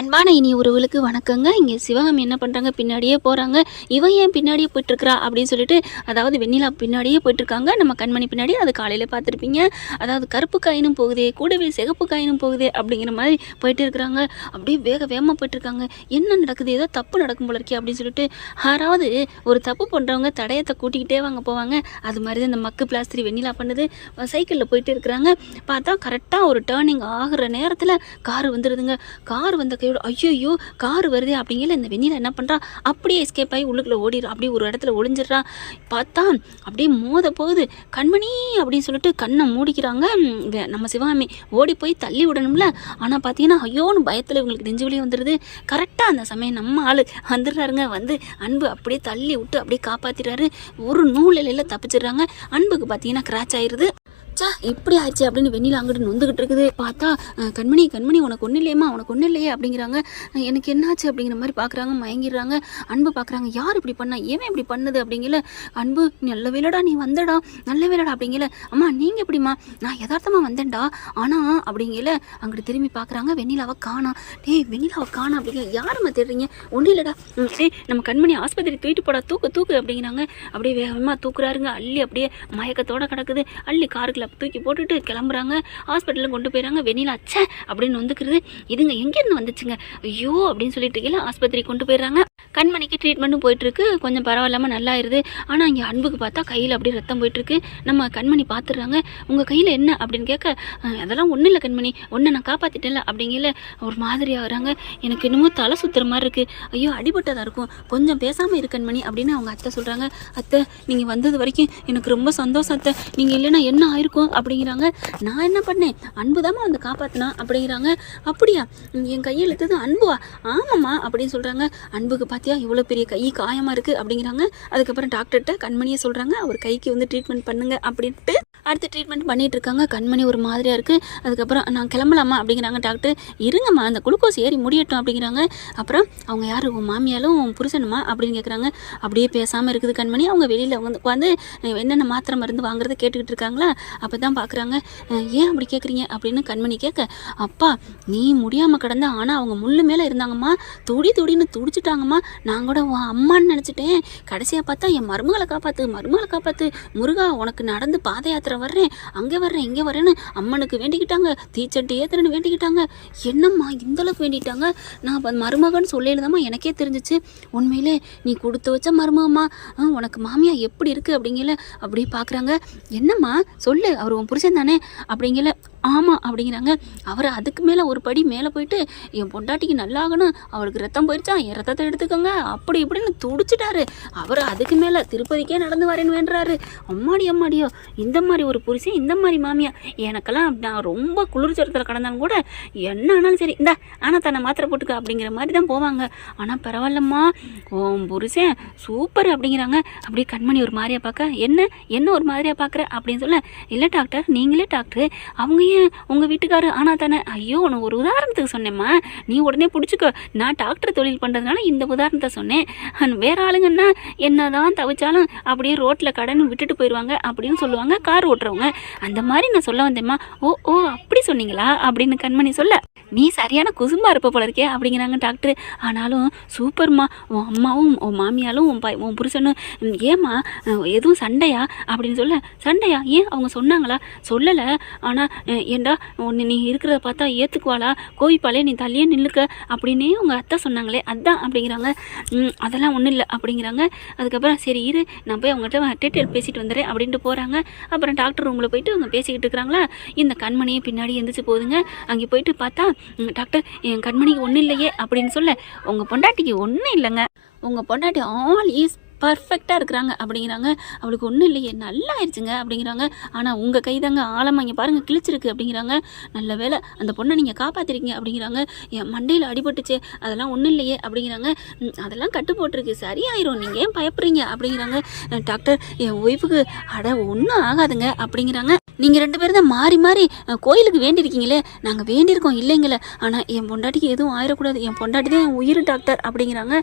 அன்பான இனி உறவுகளுக்கு வணக்கங்க. இங்கே சிவகாமி என்ன பண்ணுறாங்க, பின்னாடியே போகிறாங்க. இவன் ஏன் பின்னாடியே போயிட்டுருக்கிறா அப்படின்னு சொல்லிட்டு, அதாவது வெண்ணிலா பின்னாடியே போயிட்டுருக்காங்க. நம்ம கண்மணி பின்னாடி அது காலையில் பார்த்துருப்பீங்க. அதாவது கருப்பு காயினும் போகுதே, கூடவே சிகப்பு காயினும் போகுதே அப்படிங்கிற மாதிரி போயிட்டு இருக்கிறாங்க. அப்படியே வேகமாக போயிட்டுருக்காங்க. என்ன நடக்குது, ஏதோ தப்பு நடக்கும் போல இருக்கே அப்படின்னு சொல்லிட்டு, யாராவது ஒரு தப்பு பண்ணுறவங்க தடயத்தை கூட்டிக்கிட்டே போவாங்க. அது மாதிரி தான் இந்த மக்கு பிளாஸ்திரி வெண்ணிலா பண்ணுது. சைக்கிளில் போயிட்டு இருக்கிறாங்க. பார்த்தா கரெக்டாக ஒரு டேர்னிங் ஆகிற நேரத்தில் கார் வந்துடுதுங்க. கார் வந்த ஐயோ கார் வருதே அப்படிங்கிற இந்த வெண்ணிலா என்ன பண்ணுறா, அப்படியே எஸ்கேப் ஆகி உள்ளுக்குள்ளே ஓடிடுறா. அப்படியே ஒரு இடத்துல ஒளிஞ்சிடுறா. பார்த்தா அப்படியே மோத போகுது. கண்மணி அப்படின்னு சொல்லிட்டு கண்ணை மூடிக்கிறாங்க. நம்ம சிவகாமி ஓடி போய் தள்ளி விடணும்ல. ஆனால் பார்த்தீங்கன்னா ஐயோன்னு பயத்தில் இவங்களுக்கு நெஞ்சு வலி வந்துடுது. கரெக்டாக அந்த சமயம் நம்ம ஆள் வந்துடுறாருங்க. வந்து அன்பு அப்படியே தள்ளி விட்டு அப்படியே காப்பாற்றிடுறாரு. ஒரு நூலில் தப்பிச்சிடுறாங்க. அன்புக்கு பார்த்தீங்கன்னா கிராச் ஆயிடுது. இப்படி ஆயிடுச்சு அப்படின்னு வெண்ணிலா அங்கிட்டு நொந்துக்கிட்டு இருக்குது. பார்த்தா கண்மணி உனக்கு ஒன்றும் இல்லையம்மா, உனக்கு ஒன்றும் இல்லையே அப்படிங்கிறாங்க. எனக்கு என்னாச்சு அப்படிங்கிற மாதிரி பார்க்குறாங்க. மயங்கிடுறாங்க. அன்பு பார்க்குறாங்க, யார் இப்படி பண்ணா, ஏன் இப்படி பண்ணுது அப்படிங்கல. அன்பு நல்ல வேலைடா நீ வந்தடா, நல்ல வேலைடா அப்படிங்கல. அம்மா நீங்கள் எப்படிம்மா, நான் யதார்த்தமாக வந்தேன்டா ஆனால் அப்படிங்கல. அங்கிட்டு திரும்பி பார்க்குறாங்க. வெண்ணிலாவை காணா. வெண்ணிலாவை காணா அப்படிங்கிற. யாரும்மா தேடுறீங்க, ஒன்றும் இல்லைடா. நம்ம கண்மணி ஆஸ்பத்திரி தூக்கிட்டு போடா, தூக்கு அப்படிங்கிறாங்க. அப்படியே வேகமாக தூக்குறாருங்க. அள்ளி அப்படியே மயக்கத்தோட கிடக்குது. அள்ளி காருக்குள்ள தூக்கி போட்டுட்டு கிளம்புறாங்க. ஹாஸ்பிட்டலில் கொண்டு போயிடறாங்க. வெண்ணிலா அச்சே அப்படின்னு வந்துக்கிறது. இதுங்க எங்கேருந்து வந்துச்சுங்க, ஐயோ அப்படின்னு சொல்லிட்டு இருக்கீங்களா. ஆஸ்பத்திரி கொண்டு போயிடுறாங்க. கண்மணிக்கு ட்ரீட்மெண்ட்டும் போயிட்டுருக்கு. கொஞ்சம் பரவாயில்லாமல் நல்லா ஆயிடுது. ஆனால் இங்கே அன்புக்கு பார்த்தா கையில் அப்படியே ரத்தம் போயிட்டுருக்கு. நம்ம கண்மணி பார்த்துடுறாங்க. உங்கள் கையில் என்ன அப்படின்னு கேட்க, அதெல்லாம் ஒன்றும் இல்லை கண்மணி, ஒன்றை நான் காப்பாற்றிட்டேன்ல அப்படிங்கல. ஒரு மாதிரி ஆகுறாங்க. எனக்கு என்னமோ தலை சுற்றுற மாதிரி இருக்குது, ஐயோ அடிபட்டதாக இருக்கும், கொஞ்சம் பேசாமல் இரு கண்மணி அப்படின்னு அவங்க அத்தை சொல்கிறாங்க. அத்தை நீங்கள் வந்தது வரைக்கும் எனக்கு ரொம்ப சந்தோஷம் அத்தை, நீங்கள் இல்லைன்னா என்ன ஆயிருக்கும் அப்படிங்கிறாங்க. நான் என்ன பண்ணேன், அன்பு தாம்மா வந்து காப்பாற்றினா அப்படிங்கிறாங்க. அப்படியா, என் கையில் எடுத்தது அன்புவா, ஆமாம்மா அப்படின்னு சொல்கிறாங்க. அன்புக்கு பார்த்தியா இவ்வளோ பெரிய கை காயமாக இருக்குது அப்படிங்கிறாங்க. அதுக்கப்புறம் டாக்டர்கிட்ட கண்மணியை சொல்கிறாங்க, அவர் கைக்கு வந்து ட்ரீட்மெண்ட் பண்ணுங்க அப்படின்ட்டு. அடுத்து ட்ரீட்மெண்ட் பண்ணிகிட்டு இருக்காங்க. கண்மணி ஒரு மாதிரியாக இருக்குது. அதுக்கப்புறம் நான் கிளம்பலாமா அப்படிங்கிறாங்க. டாக்டர் இருங்கம்மா, அந்த குளுக்கோஸ் ஏறி முடியட்டும் அப்படிங்கிறாங்க. அப்புறம் அவங்க யார், உன் மாமியாலும் புருஷனுமா அப்படின்னு கேட்குறாங்க. அப்படியே பேசாமல் இருக்குது கண்மணி. அவங்க வெளியில் வந்து உட்காந்து என்னென்ன மாத்திரை மருந்து வாங்குறத கேட்டுக்கிட்டு இருக்காங்களா. அப்போ தான் பார்க்குறாங்க. ஏன் அப்படி கேட்குறீங்க அப்படின்னு கண்மணி கேட்க, அப்பா நீ முடியாமல் கிடந்த, ஆனால் அவங்க முள்ளு மேலே இருந்தாங்கம்மா, துடின்னு துடிச்சிட்டாங்கம்மா, நான் கூட உன் அம்மான்னு நினச்சிட்டேன். கடைசியாக பார்த்தா என் மருமகளை காப்பாற்று முருகா, உனக்கு நடந்து பாத யாத்திரை வர்றேன், அங்கே வர்றேன் இங்கே வரேன்னு அம்மனுக்கு வேண்டிக்கிட்டாங்க, தீச்சட்டி ஏத்துறன்னு வேண்டிக்கிட்டாங்க. என்னம்மா இந்தளவுக்கு வேண்டிட்டாங்க, நான் மருமகன்னு சொல்லிடுதாம்மா எனக்கே தெரிஞ்சிச்சு. உண்மையிலே நீ கொடுத்து வச்ச மருமகம்மா, உனக்கு மாமியா எப்படி இருக்குது அப்படிங்கல. அப்படியே பார்க்குறாங்க. என்னம்மா சொல்லு, அவர் உன் புருஷன் தானே அப்படிங்கல. ஆமாம் அப்படிங்கிறாங்க. அவர் அதுக்கு மேலே ஒரு படி மேலே போயிட்டு, என் பொண்டாட்டிக்கு நல்லாகணும், அவருக்கு ரத்தம் போயிடுச்சா, என் ரத்தத்தை எடுத்துக்கோங்க அப்படி இப்படின்னு துடிச்சிட்டாரு. அவர் அதுக்கு மேலே திருப்பதிக்கே நடந்து வரேன்னு வேண்டுறாரு. அம்மாடியோ, இந்த மாதிரி ஒரு புருஷன், இந்த மாதிரி மாமியா, எனக்கெல்லாம் நான் ரொம்ப குளிர்ச்சரத்தில் கடந்தாலும் கூட என்ன ஆனாலும் சரி, இந்த ஆனால் தன்னை மாத்திரை போட்டுக்க அப்படிங்கிற மாதிரி தான் போவாங்க. ஆனால் பரவாயில்லம்மா, உன் புருஷன் சூப்பர் அப்படிங்கிறாங்க. அப்படியே கண்மணி ஒரு மாதிரியா பார்க்க, என்ன ஒரு மாதிரியா பார்க்குற அப்படின்னு சொல்ல, இல்லை டாக்டர் நீங்களே டாக்டர், அவங்க ஏன் உங்கள் வீட்டுக்காரரு ஆனால் தானே. ஐயோ உனக்கு ஒரு உதாரணத்துக்கு சொன்னேம்மா, நீ உடனே பிடிச்சிக்கோ, நான் டாக்டர் தொழில் பண்ணுறதுனால இந்த உதாரணத்தை சொன்னேன். வேற ஆளுங்கன்னா என்ன தான் தவிச்சாலும் அப்படியே ரோட்டில் கடன் விட்டுட்டு போயிடுவாங்க அப்படின்னு சொல்லுவாங்க கார் ஓட்டுறவங்க. அந்த மாதிரி நான் சொல்ல வந்தேம்மா. ஓ அப்படி சொன்னீங்களா அப்படின்னு கண்மணி சொல்ல, நீ சரியான குசும்பா இருப்ப போல இருக்கே அப்படிங்கிறாங்க டாக்டர். ஆனாலும் சூப்பர்மா, உன் அம்மாவும் உன் மாமியாலும் உன் புருஷனும் ஏம்மா எதுவும் சண்டையா அப்படின்னு சொல்ல, சண்டையா ஏன் அவங்க சொன்னாங்களா, சொல்லலை, ஆனால் ஏண்டா நீ இருக்கிறத பார்த்தா ஏற்றுக்குவாளா, கோவிப்பாளே நீ தள்ளியே நில்லுக்க அப்படின்னே உங்கள் அத்தை சொன்னாங்களே அதான் அப்படிங்கிறாங்க. அதெல்லாம் ஒன்றும் இல்லை அப்படிங்கிறாங்க. அதுக்கப்புறம் சரி இரு, நான் போய் அவங்ககிட்ட டீட்டெயில் பேசிட்டு வந்துடுறேன் அப்படின்ட்டு போகிறாங்க. அப்புறம் டாக்டர் ரூமில் போயிட்டு அவங்க பேசிக்கிட்டு இருக்கிறாங்களா. இந்த கண்மணியை பின்னாடி எந்திரிச்சு போகுதுங்க. அங்கே போயிட்டு பார்த்தா, டாக்டர் என் கண்மணிக்கு ஒன்றும் இல்லையே அப்படின்னு சொல்ல, உங்கள் பொண்டாட்டிக்கு ஒன்றும் இல்லைங்க, உங்கள் பொண்டாட்டி ஆல் இஸ் பர்ஃபெக்டாக இருக்கிறாங்க அப்படிங்கிறாங்க. அவளுக்கு ஒன்றும் இல்லையே, நல்லா ஆயிடுச்சுங்க அப்படிங்கிறாங்க. ஆனால் உங்கள் கைதாங்க ஆழமாக இங்கே பாருங்கள் கிழிச்சிருக்கு அப்படிங்கிறாங்க. நல்ல வேலை அந்த பொண்ணை நீங்கள் காப்பாற்றிருக்கீங்க அப்படிங்கிறாங்க. என் மண்டையில் அடிபட்டுச்சு, அதெல்லாம் ஒன்றும் இல்லையே அப்படிங்கிறாங்க. அதெல்லாம் கட்டு போட்டிருக்கு, சரியாயிரும், நீங்கள் ஏன் பயப்படுறீங்க அப்படிங்கிறாங்க. டாக்டர் என் ஒய்ஃபுக்கு ஒன்றும் ஆகாதுங்க அப்படிங்கிறாங்க. நீங்கள் 2 பேரும் தான் மாறி மாறி கோயிலுக்கு வேண்டியிருக்கீங்களே, நாங்கள் வேண்டியிருக்கோம் இல்லைங்களே, ஆனால் என் பொண்டாட்டிக்கு எதுவும் ஆயிடக்கூடாது, என் பொண்டாட்டி தான் என் உயிர் டாக்டர் அப்படிங்கிறாங்க.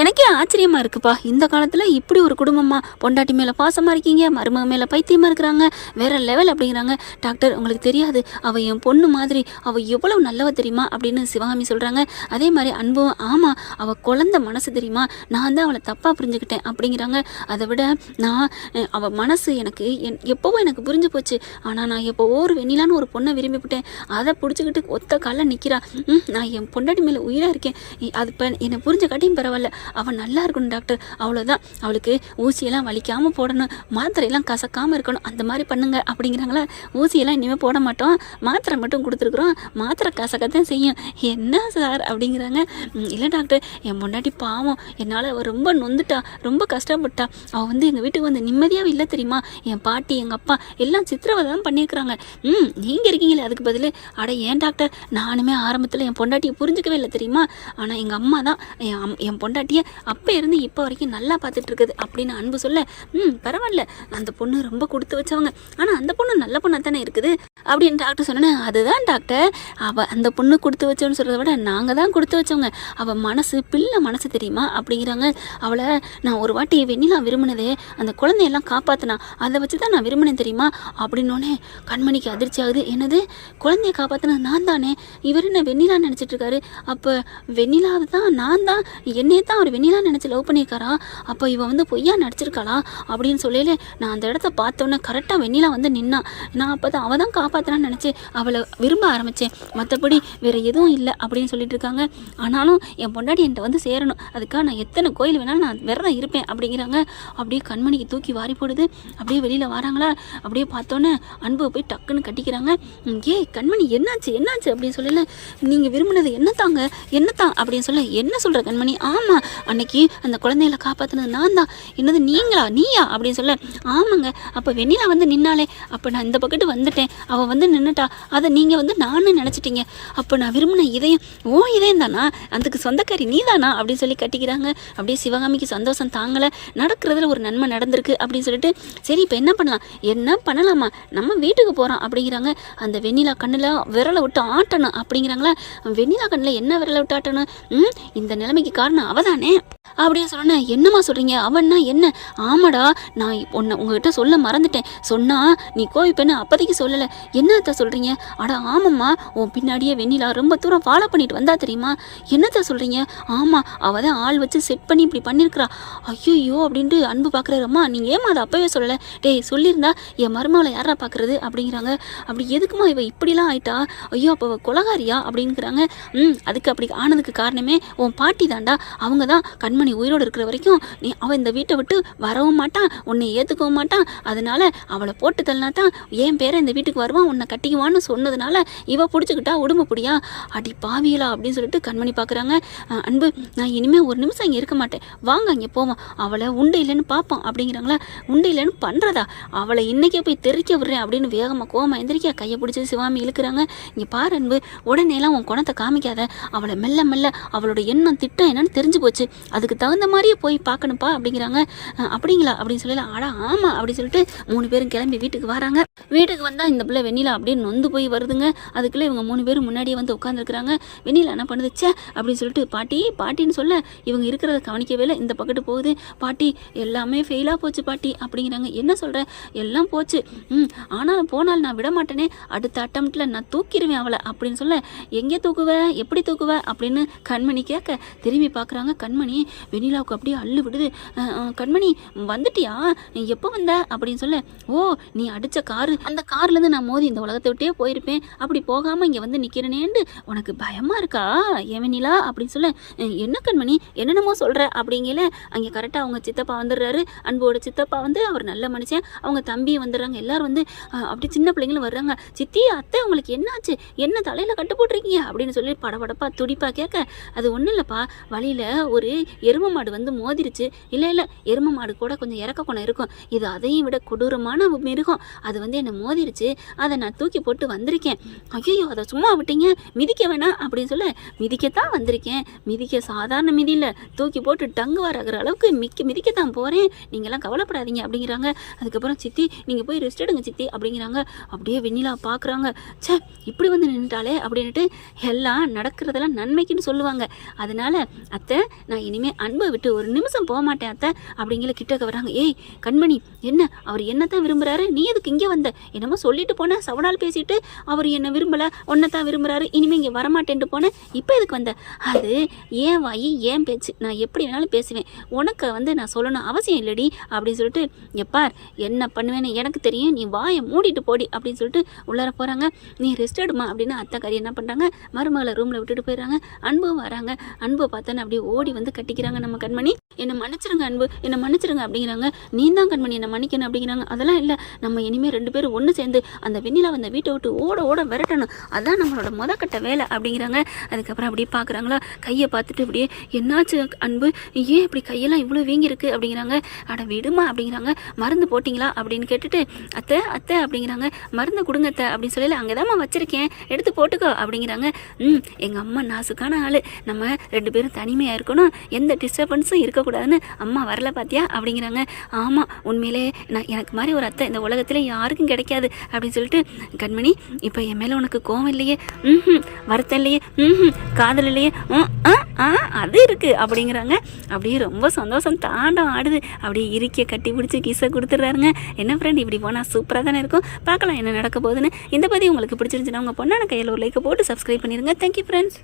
எனக்கே ஆச்சரியமாக இருக்குப்பா, இந்த காலத்தில் இப்படி ஒரு குடும்பமா, பொண்டாட்டி மேலே பாசமாக இருக்கீங்க, மருமக மேலே பைத்தியமாக இருக்கிறாங்க, வேற லெவல் அப்படிங்கிறாங்க. டாக்டர் உங்களுக்கு தெரியாது, அவள் என் பொண்ணு மாதிரி, அவள் எவ்வளவு நல்லவ தெரியுமா அப்படின்னு சிவகாமி சொல்கிறாங்க. அதே மாதிரி அன்பும், ஆமாம் அவள் குழந்தை மனசு தெரியுமா, நான் தான் அவளை தப்பாக புரிஞ்சுக்கிட்டேன் அப்படிங்கிறாங்க. அதை விட நான் அவள் மனசு எனக்கு எப்போவோ எனக்கு புரிஞ்சு போச்சு. ஆனால் நான் எப்போவோ ஒரு வெண்ணிலான்னு ஒரு பொண்ணை விரும்பிவிட்டேன், அதை பிடிச்சிக்கிட்டு ஒத்த காலில் நிற்கிறா. நான் என் பொண்டாட்டி மேலே உயிராக இருக்கேன், அது இப்போ என்னை புரிஞ்ச காட்டியும் பரவாயில்ல, அவள் நல்லா இருக்கணும் டாக்டர், அவ்வளோதான், அவளுக்கு ஊசியெல்லாம் வலிக்காமல் போடணும், மாத்திரையெல்லாம் கசக்காமல் இருக்கணும், அந்த மாதிரி பண்ணுங்க அப்படிங்கிறாங்களா. ஊசியெல்லாம் இனிமேல் போட மாட்டோம், மாத்திரை மட்டும் கொடுத்துருக்குறோம், மாத்திரை கசக்கத்தான் செய்யும். என்ன சார் அப்படிங்கிறாங்க. இல்லை டாக்டர், என் பொண்டாட்டி பாவம், என்னால் அவள் ரொம்ப நொந்துட்டா, ரொம்ப கஷ்டப்பட்டா, அவள் வந்து எங்கள் வீட்டுக்கு வந்து நிம்மதியாக இல்லை தெரியுமா, என் பாட்டி எங்கள் அப்பா எல்லாம் சித்திரவதை தான் பண்ணியிருக்கிறாங்க. நீங்கள் இருக்கீங்களே அதுக்கு பதில். அட ஏன் டாக்டர், நானுமே ஆரம்பத்தில் என் பொண்டாட்டியை புரிஞ்சிக்கவே இல்லை தெரியுமா, ஆனால் எங்கள் அம்மா தான் என் பொண்டாட்டியை அப்போ இருந்து இப்போ வரைக்கும் நல்லா பார்த்துட்டு இருக்குது அப்படின்னு அன்பு சொல்ல, பரவாயில்ல, அந்த பொண்ணு ரொம்ப கொடுத்து வச்சவங்க, ஆனால் அந்த பொண்ணு நல்ல பொண்ணாக தானே இருக்குது அப்படின்னு டாக்டர் சொன்னேன். அதுதான் டாக்டர், அவள் அந்த பொண்ணு கொடுத்து வச்சோன்னு சொல்கிறத விட நாங்கள் தான் கொடுத்து வச்சவங்க, அவள் மனசு பிள்ளை மனசு தெரியுமா அப்படிங்கிறாங்க. அவளை நான் ஒரு வாட்டி வெண்ணிலா விரும்பினதே அந்த குழந்தையெல்லாம் காப்பாற்றினா, அதை வச்சு தான் நான் விரும்பினேன் தெரியுமா அப்படின்னோடனே கண்மணிக்கு அதிர்ச்சி ஆகுது. என்னது, குழந்தைய காப்பாற்றினது நான் தானே, இவர் என்ன வெண்ணிலா நினச்சிட்டு இருக்காரு, அப்போ வெண்ணிலாவை தான் நான் தான், என்னையே தான் அவர் வெண்ணிலா நினச்சி லவ் பண்ணியிருக்காரா, அப்போ இவன் வந்து பொய்யா நடிச்சிருக்காளா அப்படின்னு சொல்லல. நான் அந்த இடத்த பார்த்தோன்னே கரெக்டாக வெண்ணிலா வந்து நின்னா, நான் அப்போ தான் அவள் தான் காப்பாற்றினான்னு நினச்சி அவளை விரும்ப ஆரம்பித்தேன், மற்றபடி வேறு எதுவும் இல்லை அப்படின்னு சொல்லிட்டு இருக்காங்க. ஆனாலும் என் பொண்டாட்டி என்கிட்ட வந்து சேரணும், அதுக்காக நான் எத்தனை கோயில் வேணாலும் நான் விரதம் இருப்பேன் அப்படிங்கிறாங்க. அப்படியே கண்மணிக்கு தூக்கி வாரி போடுது. அப்படியே வெளியில் வராங்களா, அப்படியே பார்த்தோன்னே அன்பை போய் டக்குன்னு கட்டிக்கிறாங்க. கண்மணி என்னாச்சு என்னாச்சு அப்படின்னு சொல்லல. நீங்கள் விரும்பினது என்னத்தாங்க என்னத்தான் அப்படின்னு சொல்ல, என்ன சொல்கிற கண்மணி, ஆமாம் அன்னைக்கு அந்த குழந்தைகளை காப்பாற்றினது நான் தான். என்னது நீயா அப்படின்னு சொல்ல, ஆமாங்க, அப்போ வெண்ணிலா வந்து நின்னாலே, அப்போ நான் இந்த பக்கத்து வந்துட்டேன், அவள் வந்து நின்றுட்டா, அதை நீங்கள் வந்து நானும் நினச்சிட்டீங்க, அப்போ நான் விரும்பின இதயம் இதயம் தானா, அதுக்கு சொந்தக்காரி நீ தானா அப்படின்னு சொல்லி கட்டிக்கிறாங்க. அப்படியே சிவகாமிக்கு சந்தோஷம் தாங்கலை, நடக்கிறதுல ஒரு நன்மை நடந்திருக்கு அப்படின்னு சொல்லிட்டு, சரி இப்போ என்ன பண்ணலாமா, நம்ம வீட்டுக்கு போகிறோம் அப்படிங்கிறாங்க. அந்த வெண்ணிலா கண்ணில் விரலை விட்டு ஆட்டணும் அப்படிங்கிறாங்களா. வெண்ணிலா கண்ணில் என்ன விரலை விட்டு ஆட்டணும், இந்த நிலைமைக்கு காரணம் அவ தானே அப்படின்னு சொன்னேன். என்னம்மா சொல்கிறீங்க, அவன்னா என்ன, ஆமாடா நான் உங்ககிட்ட சொல்ல மறந்துட்டேன், சொன்னால் நீ கோவிப்பேன்னு அப்போதைக்கு சொல்லலை, என்னத்த சொல்கிறீங்க, அட ஆமாம்மா, உன் பின்னாடியே வெண்ணிலா ரொம்ப தூரம் ஃபாலோ பண்ணிட்டு வந்தா தெரியுமா, என்னத்த சொல்கிறீங்க, ஆமாம் அவள் தான் ஆள் வச்சு செட் பண்ணி இப்படி பண்ணியிருக்கிறா, ஐயோ அப்படின்ட்டு அன்பு பார்க்குறாரம்மா, நீங்கள் ஏமா அதை அப்போவே சொல்லலை, டேய் சொல்லியிருந்தா என் மருமகளை யாரா பார்க்குறது அப்படிங்கிறாங்க. அப்படி எதுக்குமா இவ இப்படிலாம் ஆயிட்டா, ஐயோ அப்போ கொலகாரியா அப்படிங்கிறாங்க. அதுக்கு அப்படி ஆனதுக்கு காரணமே உன் பாட்டி தாண்டா, அவங்க தான் கண்மணி உயிரோடு இருக்கிற வரைக்கும் அவள் இந்த வீட்டை விட்டு வரவும் மாட்டான், உன்னை ஏற்றுக்கவும் மாட்டான், அதனால அவளை போட்டு தள்ளினா தான் என் பேரை இந்த வீட்டுக்கு வருவான், உன்னை கட்டிக்குவான்னு சொன்னதுனால இவ பிடிச்சிக்கிட்டா உடம்பு பிடியா, அடி பாவியலா அப்படின்னு சொல்லிட்டு கண்மணி பார்க்குறாங்க. அன்பு, நான் இனிமேல் ஒரு நிமிஷம் இங்கே இருக்க மாட்டேன், வாங்க அங்கே போவோம், அவளை உண்டு இல்லைன்னு பார்ப்போம் அப்படிங்கிறாங்களா. உண்டு இல்லைன்னு பண்ணுறதா, அவளை இன்னைக்கே போய் தெறிக்க விடுறேன் அப்படின்னு வேகமாக கோமா எந்திரிக்க கையை பிடிச்சி சிவாமி இழுக்கிறாங்க. இங்கே பாரு அன்பு, உடனேலாம் உன் குணத்தை காமிக்காத, அவளை மெல்ல மெல்ல அவளோட எண்ணம் திட்டம் என்னன்னு தெரிஞ்சு போச்சு, அதுக்கு தகுந்த மாதிரியே போய் பார்க்கணுப்பா அப்படிங்கிறாங்க. அப்படிங்களா அப்படின்னு சொல்லல, ஆடா ஆமாம் அப்படின்னு சொல்லிட்டு 3 பேரும் கிளம்பி வீட்டுக்கு வராங்க. வீட்டுக்கு வந்தால் இந்த பிள்ளை வெண்ணிலா அப்படியே நொந்து போய் வருதுங்க. அதுக்குள்ளே இவங்க 3 பேரும் முன்னாடியே வந்து உட்காந்துருக்குறாங்க. வெண்ணிலா என்ன பண்ணுதுச்சே அப்படின்னு சொல்லிட்டு பாட்டின்னு சொல்ல, இவங்க இருக்கிறத கவனிக்கவே இல்லை, இந்த பக்கத்து போகுது. பாட்டி எல்லாமே ஃபெயிலாக போச்சு பாட்டி அப்படிங்கிறாங்க. என்ன சொல்கிற, எல்லாம் போச்சு, ஆனாலும் போனால் நான் விட மாட்டேனே, அடுத்த அட்டம்ப்டில் நான் தூக்கிடுவேன் அவளை அப்படின்னு சொல்ல, எங்கே தூக்குவ எப்படி தூக்குவ அப்படின்னு கண்மணி கேட்க, திரும்பி பார்க்குறாங்க. கண்மணி வெண்ணிலாவுக்கு அப்படியே அள்ளு விடுது. கண்மணி வந்துட்டியா, எப்போ வந்த அப்படின்னு சொல்ல, ஓ நீ அடித்த காரு, அந்த கார்லேருந்து நான் மோதி இந்த உலகத்தை விட்டே போயிருப்பேன், அப்படி போகாமல் இங்கே வந்து நிற்கிறேனேன்னு உனக்கு பயமாக இருக்கா ஏன் வெண்ணிலா அப்படின்னு சொல்ல, என்ன கண்மணி என்னென்னமோ சொல்கிற அப்படிங்கல. அங்கே கரெக்டாக அவங்க சித்தப்பா வந்துடுறாரு. அன்போட சித்தப்பா வந்து அவர் நல்ல மனுஷன், அவங்க தம்பியும் வந்துடுறாங்க. எல்லாரும் வந்து அப்படி சின்ன பிள்ளைங்களும் வர்றாங்க. சித்தி அத்தை உங்களுக்கு என்னாச்சு, என்ன தலையில் கட்டு போட்டிருக்கீங்க அப்படின்னு சொல்லி படபடப்பா துடிப்பா கேட்க, அது ஒன்றும் இல்லைப்பா, வழியில் ஒரு எரும மாடு வந்து மோதிருச்சு. இல்லை எரும மாடு கூட கொஞ்சம் இறக்க குணம் இருக்கும், இது அதையும் விட கொடூரமான மிருகம், அது வந்து என்னை மோதிருச்சு, அதை நான் தூக்கி போட்டு வந்திருக்கேன். ஐயோ அதை சும்மா விட்டீங்க, மிதிக்க வேணாம் அப்படின்னு சொல்ல, மிதிக்கத்தான் வந்திருக்கேன், மிதிக்க சாதாரண மிதி இல்லை, தூக்கி போட்டு டங்கு வரகிற அளவுக்கு மிதிக்கத்தான் போகிறேன், நீங்கள்லாம் கவலைப்படாதீங்க அப்படிங்கிறாங்க. அதுக்கப்புறம் சித்தி நீங்கள் போய் ரெஸ்ட் எடுங்க சித்தி அப்படிங்கிறாங்க. அப்படியே வெண்ணிலா பார்க்குறாங்க, சே இப்படி வந்து நின்றுட்டாலே அப்படின்ட்டு. எல்லாம் நடக்கிறதெல்லாம் நன்மைக்குன்னு சொல்லுவாங்க. அதனால அத்தை நான் இனிமேல் அன்பை விட்டு ஒரு நிமிஷம் போக மாட்டேன் அத்தை அப்படிங்கிற கிட்டக்க வராங்க. ஏய் கண்மணி, என்ன அவர் என்னத்தான் விரும்புகிறாரு, நீ எதுக்கு இங்கே வந்த, என்னமோ சொல்லிட்டு போனேன், சவடால் பேசிட்டு அவர் என்னை விரும்பலை, ஒன்றைத்தான் விரும்புகிறாரு, இனிமேல் இங்கே வரமாட்டேன்ட்டு போனேன், இப்போ எதுக்கு வந்த? அது ஏன் வாயி ஏன் பேச்சு, நான் எப்படி வேணாலும் பேசுவேன், உனக்கு வந்து நான் சொல்லணும் அவசியம் இல்லடி அப்படின்னு சொல்லிட்டு, எப்பார் என்ன பண்ணுவேன்னு எனக்கு தெரியும், நீ வாயை மூடிட்டு போடி அப்படின்னு சொல்லிட்டு உள்ளார போகிறாங்க. நீ ரெஸ்ட் எடுமா அப்படின்னு அத்தைக்காரி என்ன பண்ணுறாங்க, மருமகளை ரூமில் விட்டுட்டு போயிடுறாங்க. அன்பும் வராங்க. அன்பை பார்த்தோன்னு அப்படியே ஓடி வந்து கட்டிக்கிறாங்க. நம்ம கண்மணி என்னை மன்னிச்சிருங்க அன்பு, என்னை மன்னிச்சிருங்க அப்படிங்கிறாங்க. நீ தான் கண்மணி என்னை மன்னிக்கணும் அப்படிங்கிறாங்க. அதெல்லாம் இல்லை, நம்ம இனிமேல் 2 பேரும் ஒன்று சேர்ந்து அந்த வெண்ணிலா அந்த வீட்டை விட்டு ஓட விரட்டணும், அதான் நம்மளோட முதக்கட்ட வேலை அப்படிங்கிறாங்க. அதுக்கப்புறம் அப்படியே பார்க்குறாங்களா, கையை பார்த்துட்டு அப்படியே என்னாச்சு அன்பு, ஏன் இப்படி கையெல்லாம் இவ்வளோ வீங்கிருக்கு அப்படிங்கிறாங்க. அட விடுமா அப்படிங்கிறாங்க. மருந்து போட்டிங்களா அப்படின்னு கேட்டுட்டு, அத்தை அத்தை அப்படிங்கிறாங்க. மருந்து கொடுங்க அத்தை அப்படின்னு சொல்லல, அங்கே தான்மா வச்சுருக்கேன் எடுத்து போட்டுக்கோ அப்படிங்கிறாங்க. எங்கள் அம்மா நாசுக்கான ஆள், நம்ம 2 பேரும் தனிமையாக இருக்கணும், எந்த டிஸ்டர்பன்ஸும் இருக்கக்கூடாதுன்னு அம்மா வரல பார்த்தியா அப்படிங்கிறாங்க. ஆமாம் உண்மையிலே எனக்கு மாதிரி ஒரு அத்தை இந்த உலகத்தில் யாருக்கும் கிடைக்காது அப்படின்னு சொல்லிட்டு, கண்மணி இப்போ என் மேலே உனக்கு கோவம் இல்லையே, வருத்தம் இல்லையே, காதல் இல்லையே, அது இருக்குது அப்படிங்கிறாங்க. அப்படியே ரொம்ப சந்தோஷம் தாண்டம் ஆடுது. அப்படியே இறுக்கிய கட்டி பிடிச்சி கிசை கொடுத்துட்றாருங்க. என்ன ஃப்ரெண்ட் இப்படி போனால் சூப்பராக தானே இருக்கும், பார்க்கலாம் என்ன நடக்க போகுதுன்னு. இந்த பதிவு உங்களுக்கு பிடிச்சிருந்துச்சுன்னா உங்கள் பொண்ணான கையில் ஒரு லைக்கை போட்டு சப்ஸ்கிரைப் பண்ணிடுங்க. Thank you friends.